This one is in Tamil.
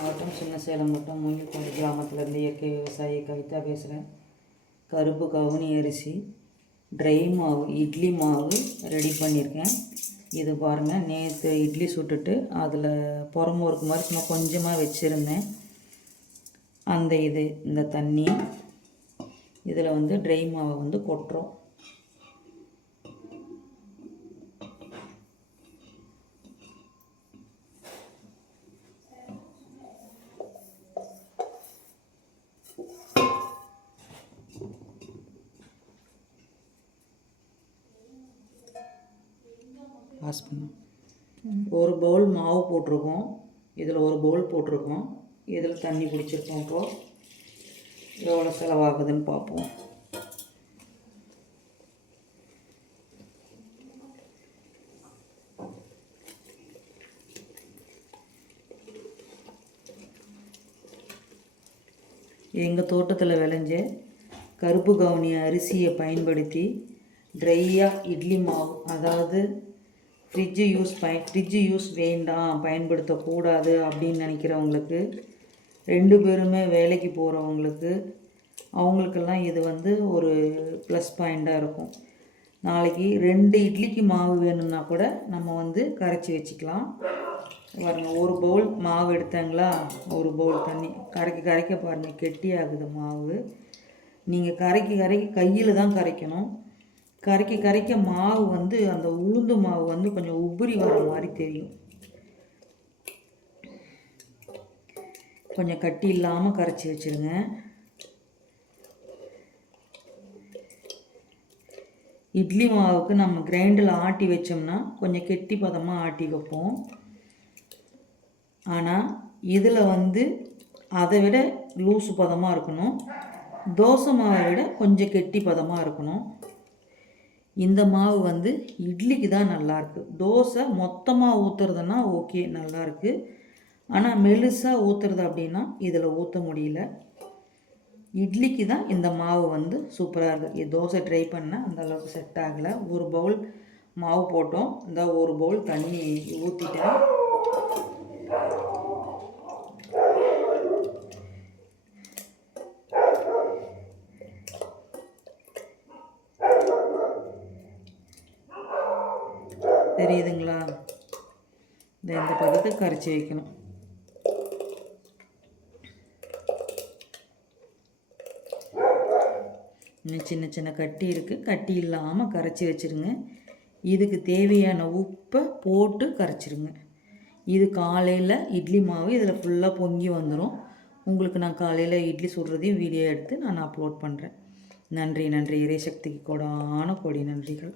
மாவட்டம் சின்ன சேலம் வட்டம் முயல்கோடு கிராமத்துலேருந்து இயற்கை விவசாயி கவிதா பேசுகிறேன் கருப்பு கவுனி அரிசி ட்ரை மாவு இட்லி மாவு ரெடி பண்ணியிருக்கேன். இது பாருங்கள் நேற்று இட்லி சுட்டுட்டு அதில் புறமோருக்கு மாதிரி சும்மா கொஞ்சமாக வச்சுருந்தேன். அந்த இது இந்த தண்ணி. இதில் வந்து ட்ரை மாவை வந்து கொட்டுறோம். பாஸ் பண்ணோம். ஒரு பவுல் மாவு போட்டிருக்கோம். இதில் ஒரு பவுல் போட்டிருக்கோம். இதில் தண்ணி பிடிச்சிருக்கோம் இப்போது எவ்வளோ செலவாகுதுன்னு பார்ப்போம். எங்கள் தோட்டத்தில் விளைஞ்ச கருப்பு கவுனி அரிசியை பயன்படுத்தி ட்ரையாக இட்லி மாவு அதாவது ஃப்ரிட்ஜு யூஸ் பயன் ஃப்ரிட்ஜு யூஸ் வேண்டாம் பயன்படுத்தக்கூடாது அப்படின்னு நினைக்கிறவங்களுக்கு ரெண்டு பேருமே வேலைக்கு போகிறவங்களுக்கு அவங்களுக்கெல்லாம் இது வந்து ஒரு ப்ளஸ் பாயிண்ட்டாக இருக்கும். நாளைக்கு ரெண்டு இட்லிக்கு மாவு வேணும்னா கூட நம்ம வந்து கரைச்சி வச்சுக்கலாம். பாருங்க ஒரு பவுல் மாவு எடுத்தாங்களா? ஒரு பவுல் தண்ணி கரைக்க கரைக்க பாருங்கள் கெட்டி ஆகுது மாவு. நீங்கள் கரைக்கி கரைக்கி கையில் தான் கரைக்கணும். கரைக்க கரைக்க மாவு வந்து அந்த உளுந்து மாவு வந்து கொஞ்சம் உபரி வர மாதிரி தெரியும். கொஞ்சம் கட்டி இல்லாமல் கரைச்சி வச்சுருங்க. இட்லி மாவுக்கு நம்ம கிரைண்டில் ஆட்டி வச்சோம்னா கொஞ்சம் கெட்டி பதமாக ஆட்டி வைப்போம். ஆனால் இதில் வந்து அதை விட லூசு பதமாக இருக்கணும். தோசை மாவை விட கொஞ்சம் கெட்டி பதமாக இருக்கணும். இந்த மாவு வந்து இட்லிக்கு தான் நல்லாயிருக்கு தோசை மொத்தமாக ஊற்றுறதுன்னா ஓகே நல்லாயிருக்கு ஆனால் மெலுசாக ஊற்றுறது அப்படின்னா இதில் ஊற்ற முடியல. இட்லிக்கு தான் இந்த மாவு வந்து சூப்பராக இருக்குது தோசை ட்ரை பண்ணால் அந்த அளவுக்கு செட் ஆகலை. ஒரு பவுல் மாவு போட்டோம். இந்த ஒரு பவுல் தண்ணி ஊற்றிட்டேன் தெரியுதுங்களா? இந்த இந்த பதத்தை கரைச்சி வைக்கணும். இன்னும் சின்ன சின்ன கட்டி இருக்குது கட்டி இல்லாமல் கரைச்சி வச்சுருங்க. இதுக்கு தேவையான உப்பை போட்டு கரைச்சிருங்க. இது காலையில் இட்லி மாவு இதில் ஃபுல்லாக பொங்கி வந்துடும் உங்களுக்கு நான் காலையில் இட்லி சுடுறதையும் வீடியோ எடுத்து நான் அப்லோட் பண்ணுறேன் நன்றி நன்றி. இறைசக்திக்கு கொடான கொடி நன்றிகள்.